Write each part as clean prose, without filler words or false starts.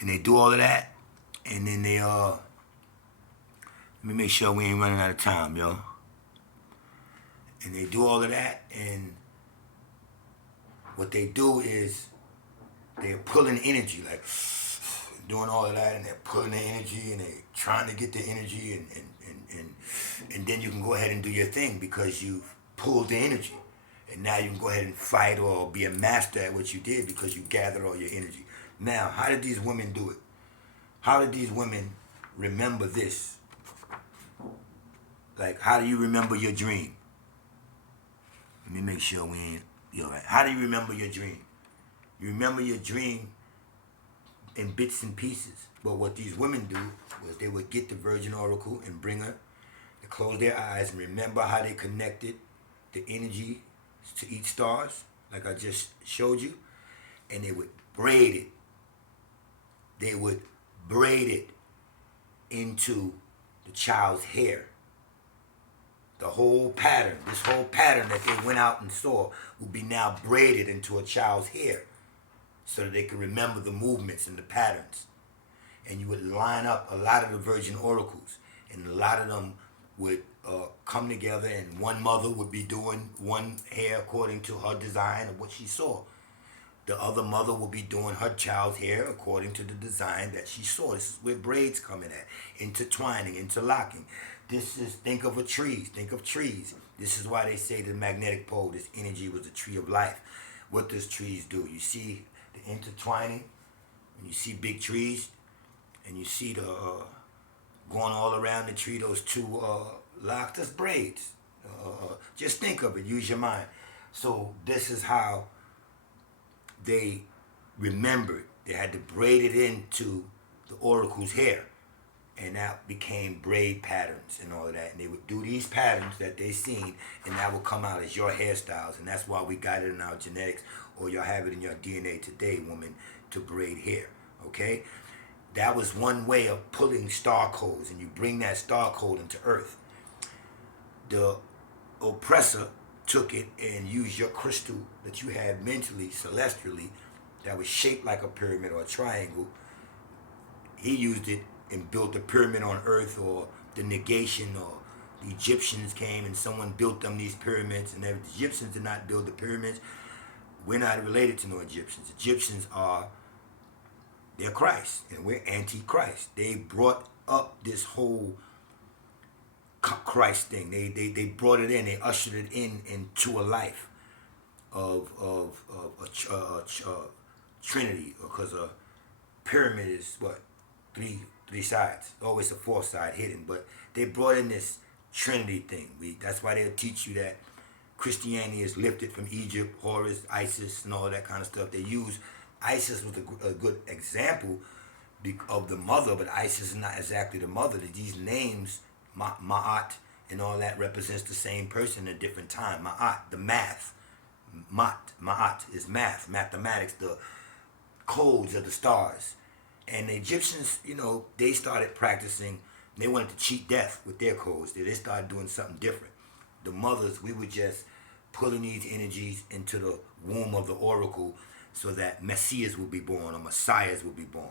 And they do all of that, and then they, let me make sure we ain't running out of time, yo. And they do all of that, and what they do is they're pulling energy, like doing all of that, and they're pulling the energy, and they're trying to get the energy, and then you can go ahead and do your thing because you've pulled the energy. And now you can go ahead and fight or be a master at what you did because you gathered all your energy. Now, how did these women do it? How did these women remember this? Like, how do you remember your dream? Let me make sure we ain't, you're right. How do you remember your dream? You remember your dream in bits and pieces. But what these women do was they would get the Virgin Oracle and bring her to close their eyes and remember how they connected the energy to each stars, like I just showed you, and they would braid it. They would braid it into the child's hair. The whole pattern, this whole pattern that they went out and saw would be now braided into a child's hair so that they could remember the movements and the patterns. And you would line up a lot of the Virgin Oracles, and a lot of them would come together, and one mother would be doing one hair according to her design of what she saw. The other mother will be doing her child's hair according to the design that she saw. This is where braids come in at. Intertwining, interlocking. This is, think of a tree. Think of trees. This is why they say the magnetic pole, this energy was the tree of life. What does trees do? You see the intertwining, and you see big trees, and you see the going all around the tree, those two locks, that's braids. Just think of it, use your mind. So this is how they remembered. They had to braid it into the oracle's hair, and that became braid patterns and all of that. And they would do these patterns that they seen, and that would come out as your hairstyles. And that's why we got it in our genetics, or y'all have it in your DNA today, woman, to braid hair, okay? That was one way of pulling star codes, and you bring that star code into Earth. The oppressor took it and used your crystal that you had mentally, celestially, that was shaped like a pyramid or a triangle. He used it and built a pyramid on Earth, or the negation, or the Egyptians came and someone built them these pyramids, and the Egyptians did not build the pyramids. We're not related to no Egyptians. Egyptians are, they're Christ, and we're anti-Christ. They brought up this whole Christ thing. They brought it in. They ushered it into a life of a Trinity, because a pyramid is what, three sides. Always a fourth side hidden, but they brought in this Trinity thing. That's why they'll teach you that Christianity is lifted from Egypt, Horus, Isis, and all that kind of stuff. They use Isis was a good example of the mother, but Isis is not exactly the mother. These names, Ma'at and all that, represents the same person at a different time. Ma'at, the math. Ma'at is math, mathematics, the codes of the stars. And the Egyptians, you know, they started practicing, they wanted to cheat death with their codes. They started doing something different. The mothers, we were just pulling these energies into the womb of the oracle so that messiahs will be born, or messiahs will be born.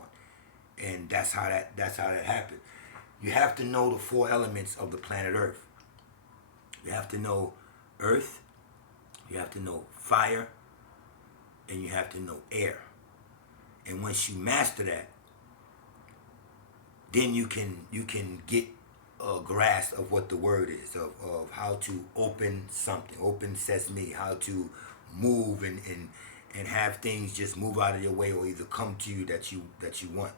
And that's how that happened. You have to know the four elements of the planet Earth. You have to know earth, you have to know fire, and you have to know air. And once you master that, then you can get a grasp of what the word is, of how to open something, open sesame, how to move and have things just move out of your way, or either come to you that you want.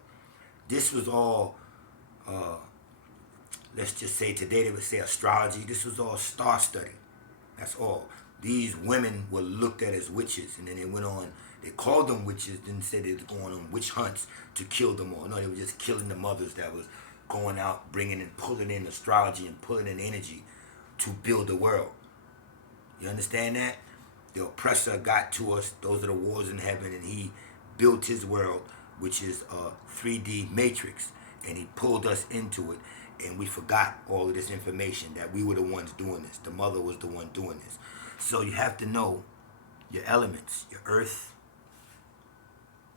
This was all, let's just say today they would say astrology. This was all star study. That's all. These women were looked at as witches, and then they went on, they called them witches, then said they was going on witch hunts to kill them all. No, they were just killing the mothers that was going out, bringing and pulling in astrology and pulling in energy to build the world. You understand that? The oppressor got to us. Those are the wars in heaven, and he built his world, which is a 3D matrix, and he pulled us into it, and we forgot all of this information, that we were the ones doing this. The mother was the one doing this. So you have to know your elements, your earth,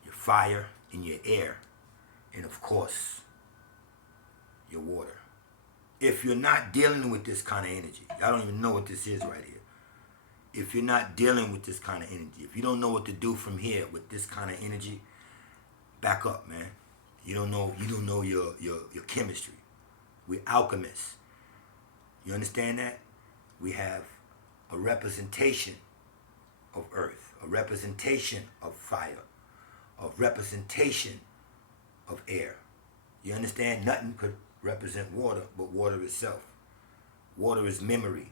your fire, and your air. and of course, your water. If you're not dealing with this kind of energy, y'all don't even know what this is right here. If you're not dealing with this kind of energy, if you don't know what to do from here with this kind of energy, back up, man. You don't know your chemistry. We're alchemists. You understand that? We have a representation of earth, a representation of fire, a representation of air. You understand? Nothing could represent water but water itself. Water is memory.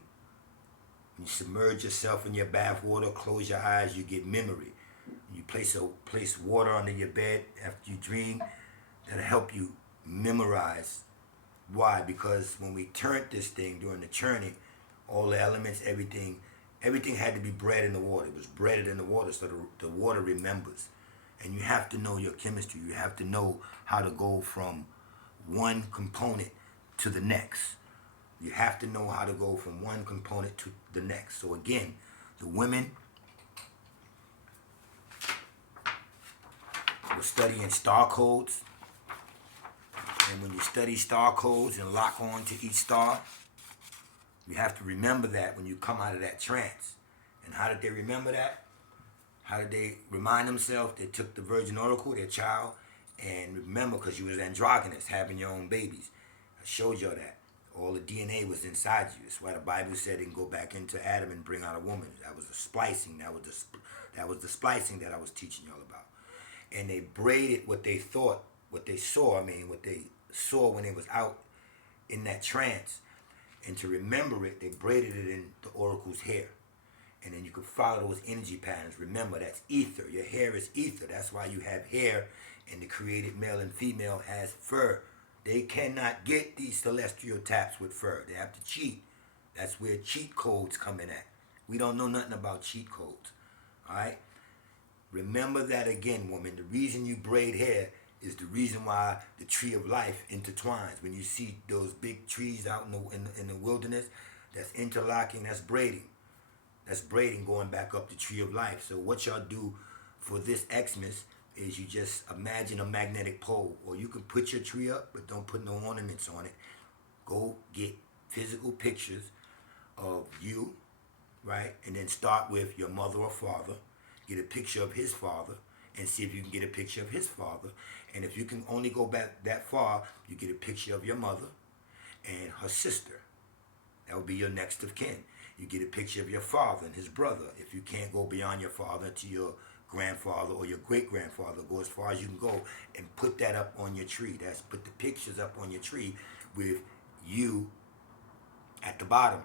When you submerge yourself in your bath water, close your eyes, you get memory. When you place water under your bed after you dream, that'll help you memorize. Why? Because when we turned this thing during the churning, all the elements, everything had to be bred in the water. It was bred in the water so the water remembers. And you have to know your chemistry. You have to know how to go from one component to the next. You have to know how to go from one component to the next. So again, the women were studying star codes. And when you study star codes and lock on to each star, you have to remember that when you come out of that trance. And how did they remember that? How did they remind themselves? They took the Virgin Oracle, their child, and remember, because you was androgynous, having your own babies. I showed you that. All the DNA was inside you. That's why the Bible said it can go back into Adam and bring out a woman. That was the splicing. That was the splicing that I was teaching y'all about. And they braided what they saw when they was out in that trance. And to remember it, they braided it in the oracle's hair. And then you could follow those energy patterns. Remember, that's ether. Your hair is ether. That's why you have hair, and the created male and female has fur. They cannot get these celestial taps with fur. They have to cheat. That's where cheat codes come in at. We don't know nothing about cheat codes. All right? Remember that again, woman. The reason you braid hair is the reason why the tree of life intertwines. When you see those big trees out in the wilderness, that's interlocking, that's braiding. That's braiding going back up the tree of life. So what y'all do for this Xmas is you just imagine a magnetic pole, or you can put your tree up, but don't put no ornaments on it. Go get physical pictures of you, right? And then start with your mother or father. Get a picture of his father and see if you can get a picture of his father. And if you can only go back that far, you get a picture of your mother and her sister. That would be your next of kin. You get a picture of your father and his brother. If you can't go beyond your father to your grandfather or your great-grandfather, go as far as you can go and put that up on your tree. That's put the pictures up on your tree with you at the bottom.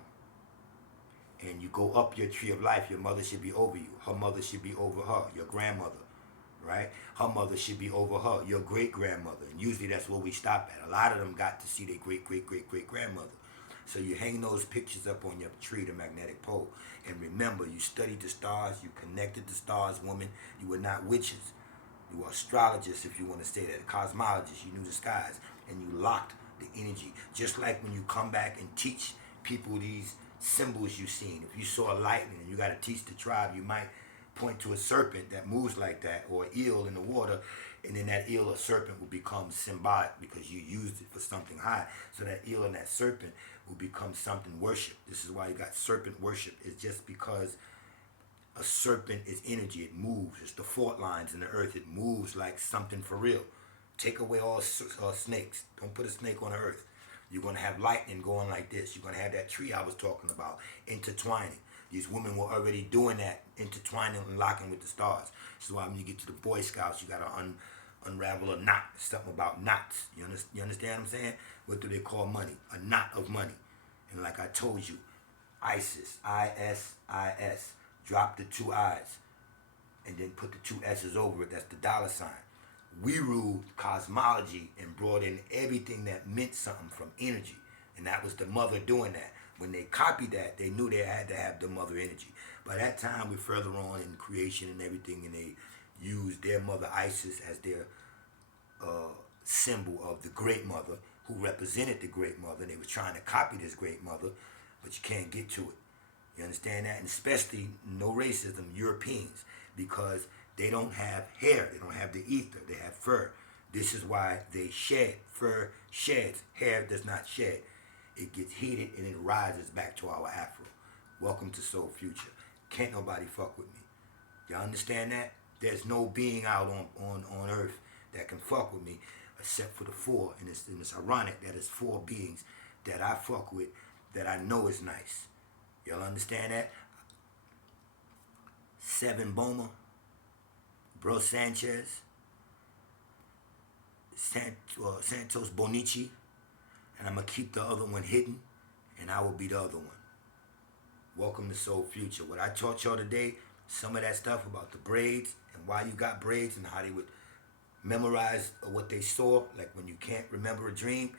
And you go up your tree of life. Your mother should be over you. Her mother should be over her, your grandmother, right? Her mother should be over her, your great-grandmother. And usually that's where we stop at. A lot of them got to see their great-great-great-great-grandmother. So you hang those pictures up on your tree, the magnetic pole. And remember, you studied the stars, you connected the stars, woman. You were not witches. You were astrologists, if you want to say that, cosmologists. You knew the skies, and you locked the energy. Just like when you come back and teach people these symbols you've seen. If you saw lightning and you got to teach the tribe, you might point to a serpent that moves like that, or an eel in the water, and then that eel or serpent will become symbolic because you used it for something high. So that eel and that serpent will become something worship. This is why you got serpent worship. It's just because a serpent is energy. It moves. It's the fault lines in the earth. It moves like something for real. Take away all snakes. Don't put a snake on the earth. You're going to have lightning going like this. You're going to have that tree I was talking about, intertwining. These women were already doing that, intertwining and locking with the stars. This is why when you get to the Boy Scouts, you got to unravel a knot. Something about knots. You understand what I'm saying? What do they call money? A knot of money. And like I told you, ISIS, I-S-I-S, drop the two I's and then put the two S's over it. That's the dollar sign. We ruled cosmology and brought in everything that meant something from energy. And that was the mother doing that. When they copied that, they knew they had to have the mother energy. By that time, we're further on in creation and everything, and they used their mother Isis as their symbol of the great mother who represented the great mother. And they were trying to copy this great mother, but you can't get to it. You understand that? And especially, no racism, Europeans, because they don't have hair. They don't have the ether. They have fur. This is why they shed. Fur sheds. Hair does not shed. It gets heated and it rises back to our afro. Welcome to Soul Future. Can't nobody fuck with me. Y'all understand that? There's no being out on earth that can fuck with me except for the four. And it's ironic that it's four beings that I fuck with that I know is nice. Y'all understand that? Seven Boma, Bro Sanchez, Santos Bonici, and I'm going to keep the other one hidden, and I will be the other one. Welcome to Soul Future. What I taught y'all today, some of that stuff about the braids and why you got braids and how they would memorize what they saw, like when you can't remember a dream,